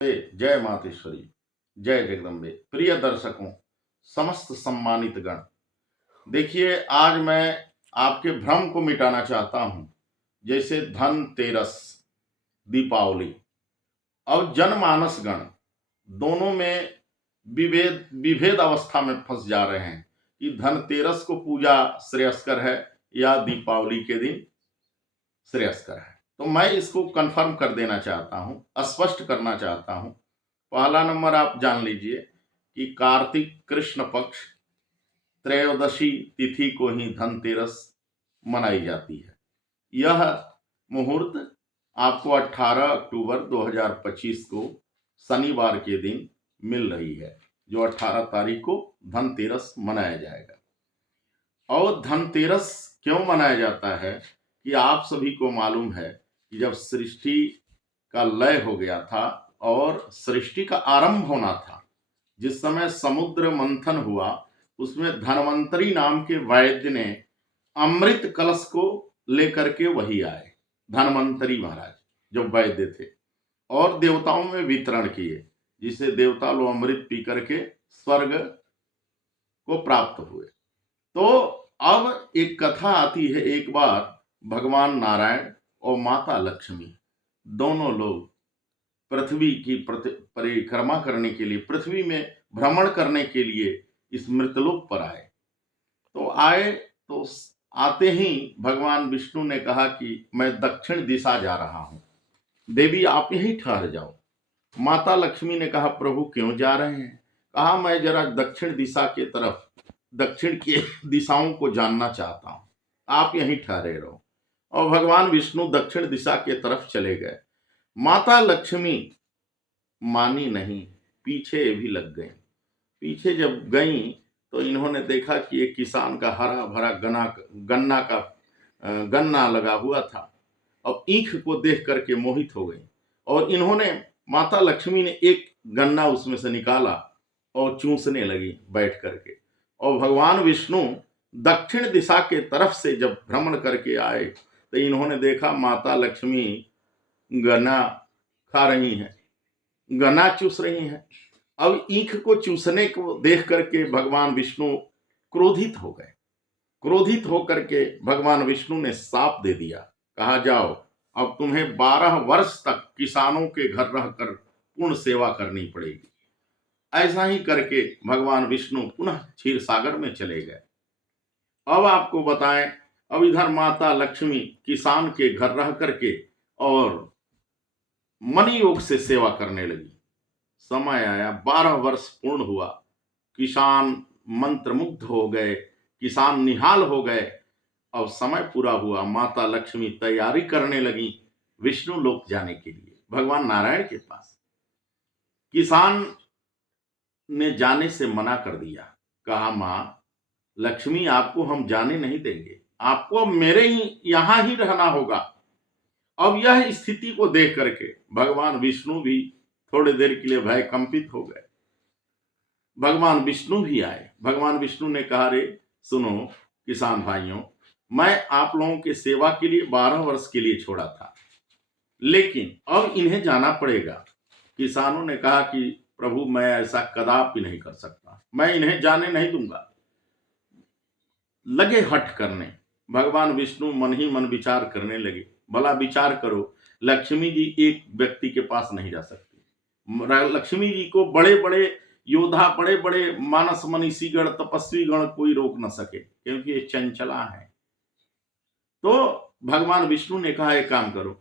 जय मातेश्वरी, जय जगदम्बे। प्रिय दर्शकों, समस्त सम्मानित गण, देखिए आज मैं आपके भ्रम को मिटाना चाहता हूं। जैसे धनतेरस, दीपावली और जनमानस गण दोनों में विभेद विभेद अवस्था में फंस जा रहे हैं कि धनतेरस को पूजा श्रेयस्कर है या दीपावली के दिन श्रेयस्कर है। तो मैं इसको कंफर्म कर देना चाहता हूं, स्पष्ट करना चाहता हूं। पहला नंबर आप जान लीजिए कि कार्तिक कृष्ण पक्ष त्रयोदशी तिथि को ही धनतेरस मनाई जाती है। यह मुहूर्त आपको 18 अक्टूबर 2025 को शनिवार के दिन मिल रही है, जो 18 तारीख को धनतेरस मनाया जाएगा। और धनतेरस क्यों मनाया जाता है कि आप सभी को मालूम है कि जब सृष्टि का लय हो गया था और सृष्टि का आरंभ होना था, जिस समय समुद्र मंथन हुआ, उसमें धनवंतरी नाम के वैद्य ने अमृत कलश को लेकर के वही आए। धनवंतरी महाराज जो वैद्य थे और देवताओं में वितरण किए, जिसे देवता लोग अमृत पी करके स्वर्ग को प्राप्त हुए। तो अब एक कथा आती है, एक बार भगवान नारायण और माता लक्ष्मी दोनों लोग पृथ्वी की परिक्रमा करने के लिए, पृथ्वी में भ्रमण करने के लिए इस मृतलोक पर आए। तो आए तो आते ही भगवान विष्णु ने कहा कि मैं दक्षिण दिशा जा रहा हूं, देवी आप यहीं ठहर जाओ। माता लक्ष्मी ने कहा प्रभु क्यों जा रहे हैं? कहा मैं जरा दक्षिण दिशा के तरफ, दक्षिण की दिशाओं को जानना चाहता हूं, आप यहीं ठहरे रहो। और भगवान विष्णु दक्षिण दिशा के तरफ चले गए। माता लक्ष्मी मानी नहीं, पीछे भी लग गई। पीछे जब गई तो इन्होंने देखा कि एक किसान का हरा भरा गन्ना लगा हुआ था। अब ईख को देख करके मोहित हो गई और इन्होंने, माता लक्ष्मी ने एक गन्ना उसमें से निकाला और चूसने लगी बैठ करके। और भगवान विष्णु दक्षिण दिशा के तरफ से जब भ्रमण करके आए तो इन्होंने देखा माता लक्ष्मी गन्ना खा रही हैं, गन्ना चूस रही हैं। अब ईख को चूसने को देख करके भगवान विष्णु क्रोधित हो गए। क्रोधित होकर के भगवान विष्णु ने शाप दे दिया। कहा जाओ अब तुम्हें 12 वर्ष तक किसानों के घर रहकर पूर्ण सेवा करनी पड़ेगी। ऐसा ही करके भगवान विष्णु पुनः क्षीर सागर में चले गए। अब आपको बताएं, अब इधर माता लक्ष्मी किसान के घर रह करके और मन योग से सेवा करने लगी। समय आया, 12 वर्ष पूर्ण हुआ, किसान मंत्रमुग्ध हो गए, किसान निहाल हो गए। अब समय पूरा हुआ, माता लक्ष्मी तैयारी करने लगी विष्णु लोक जाने के लिए, भगवान नारायण के पास। किसान ने जाने से मना कर दिया। कहा मां लक्ष्मी आपको हम जाने नहीं देंगे, आपको अब मेरे ही यहां ही रहना होगा। अब यह स्थिति को देख करके भगवान विष्णु भी थोड़ी देर के लिए भय कंपित हो गए। भगवान विष्णु भी आए। भगवान विष्णु ने कहा रे सुनो किसान भाइयों, मैं आप लोगों के सेवा के लिए 12 वर्ष के लिए छोड़ा था, लेकिन अब इन्हें जाना पड़ेगा। किसानों ने कहा कि प्रभु मैं ऐसा कदापि नहीं कर सकता, मैं इन्हें जाने नहीं दूंगा। लगे हट करने। भगवान विष्णु मन ही मन विचार करने लगे। भला विचार करो, लक्ष्मी जी एक व्यक्ति के पास नहीं जा सकती। लक्ष्मी जी को बड़े बड़े योद्धा, बड़े बड़े मानस मनीषी गण, तपस्वी गण कोई रोक न सके, क्योंकि ये चंचला है। तो भगवान विष्णु ने कहा एक काम करो,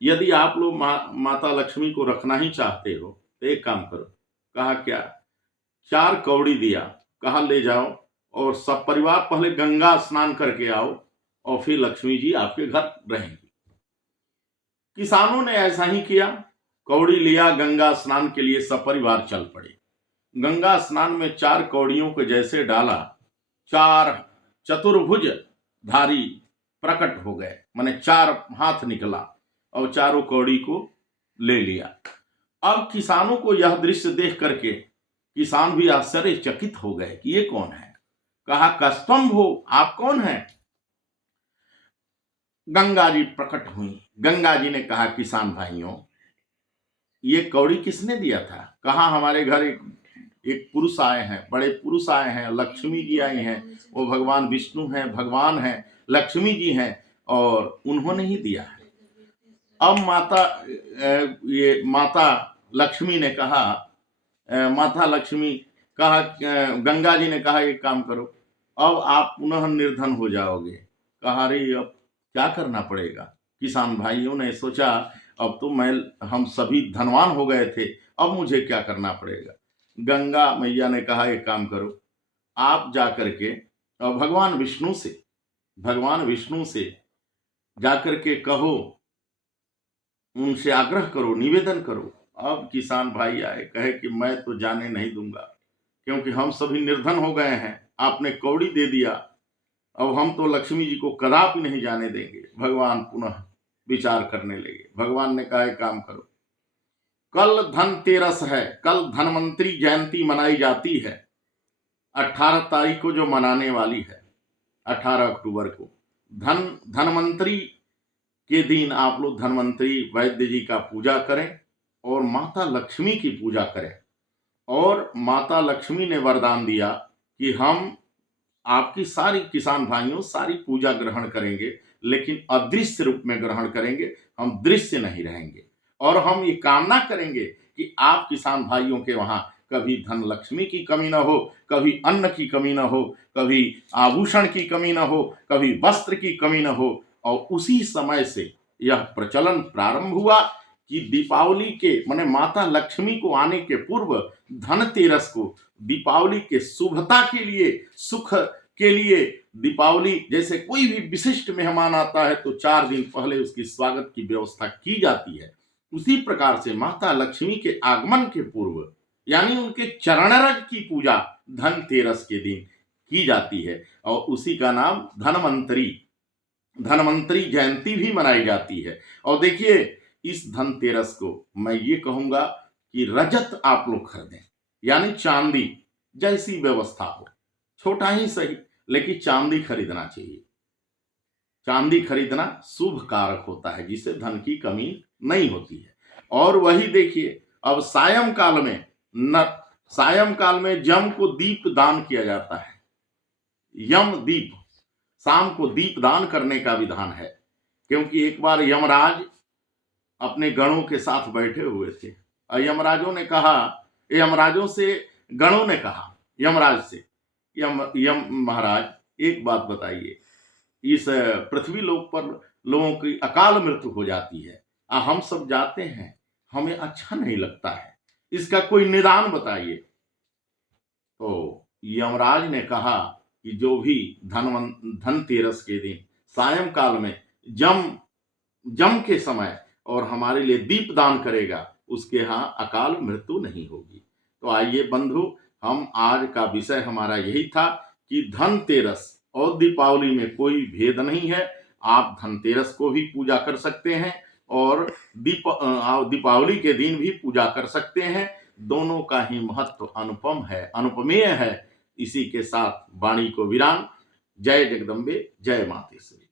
यदि आप लोग माता लक्ष्मी को रखना ही चाहते हो तो एक काम करो। कहा क्या? 4 कौड़ी दिया, कहा ले जाओ और सब परिवार पहले गंगा स्नान करके आओ और फिर लक्ष्मी जी आपके घर रहेंगी। किसानों ने ऐसा ही किया। कौड़ी लिया, गंगा स्नान के लिए सब परिवार चल पड़े। गंगा स्नान में 4 कौड़ियों को जैसे डाला, 4 चतुर्भुज धारी प्रकट हो गए, माने 4 हाथ निकला और चारों कौड़ी को ले लिया। अब किसानों को यह दृश्य देख करके किसान भी आश्चर्यचकित हो गए कि ये कौन है। कहा कस्तम हो, आप कौन हैं? गंगा जी प्रकट हुई। गंगा जी ने कहा किसान भाइयों, ये कौड़ी किसने दिया था? कहाँ हमारे घर एक एक पुरुष आए हैं, बड़े पुरुष आए हैं, लक्ष्मी जी आई हैं, वो भगवान विष्णु हैं, भगवान हैं, लक्ष्मी जी हैं और उन्होंने ही दिया है। अब ये माता लक्ष्मी ने कहा, माता लक्ष्मी कहा, गंगा जी ने कहा एक काम करो, अब आप पुनः निर्धन हो जाओगे। कहा अरे अब क्या करना पड़ेगा? किसान भाइयों ने सोचा अब तो हम सभी धनवान हो गए थे, अब मुझे क्या करना पड़ेगा? गंगा मैया ने कहा एक काम करो, आप जा करके भगवान विष्णु से जाकर के कहो, उनसे आग्रह करो, निवेदन करो। अब किसान भाई आए, कहे कि मैं तो जाने नहीं दूंगा, क्योंकि हम सभी निर्धन हो गए हैं, आपने कौड़ी दे दिया, अब हम तो लक्ष्मी जी को कदापि नहीं जाने देंगे। भगवान पुनः विचार करने लगे। भगवान ने कहा एक काम करो, कल धनतेरस है, कल धनवंतरी जयंती मनाई जाती है, 18 तारीख को जो मनाने वाली है, 18 अक्टूबर को धनवंतरी के दिन आप लोग धनवंतरी वैद्य जी का पूजा करें और माता लक्ष्मी की पूजा करें। और माता लक्ष्मी ने वरदान दिया कि हम आपकी सारी किसान भाइयों सारी पूजा ग्रहण करेंगे, लेकिन अदृश्य रूप में ग्रहण करेंगे, हम दृश्य नहीं रहेंगे। और हम ये कामना करेंगे कि आप किसान भाइयों के वहां कभी धन लक्ष्मी की कमी न हो, कभी अन्न की कमी न हो, कभी आभूषण की कमी न हो, कभी वस्त्र की कमी न हो। और उसी समय से यह प्रचलन प्रारंभ हुआ कि दीपावली के माने माता लक्ष्मी को आने के पूर्व धनतेरस को दीपावली के शुभता के लिए, सुख के लिए, दीपावली जैसे कोई भी विशिष्ट मेहमान आता है तो 4 दिन पहले उसकी स्वागत की व्यवस्था की जाती है। उसी प्रकार से माता लक्ष्मी के आगमन के पूर्व यानी उनके चरणरज की पूजा धनतेरस के दिन की जाती है और उसी का नाम धनवंतरी जयंती भी मनाई जाती है। और देखिए इस धनतेरस को मैं ये कहूंगा कि रजत आप लोग खरीदें, यानी चांदी, जैसी व्यवस्था हो, छोटा ही सही लेकिन चांदी खरीदना चाहिए। चांदी खरीदना शुभ कारक होता है, जिससे धन की कमी नहीं होती है। और वही देखिए अब सायंकाल में जम को दीप दान किया जाता है। यम दीप, शाम को दीप दान करने का विधान है, क्योंकि एक बार यमराज अपने गणों के साथ बैठे हुए थे और यमराजों से गणों ने कहा यमराज से, यम महाराज एक बात बताइए, इस पृथ्वी लोक पर लोगों की अकाल मृत्यु हो जाती है, हम सब जाते हैं, हमें अच्छा नहीं लगता है, इसका कोई निदान बताइए। तो यमराज ने कहा कि जो भी धनतेरस के दिन सायंकाल में जम के समय और हमारे लिए दीप दान करेगा, उसके यहाँ अकाल मृत्यु नहीं होगी। तो आइए बंधु, हम आज का विषय हमारा यही था कि धनतेरस और दीपावली में कोई भेद नहीं है। आप धनतेरस को भी पूजा कर सकते हैं और दीपावली के दिन भी पूजा कर सकते हैं। दोनों का ही महत्व अनुपमेय है। इसी के साथ वाणी को विराम। जय जगदम्बे, जय मातेश्वरी।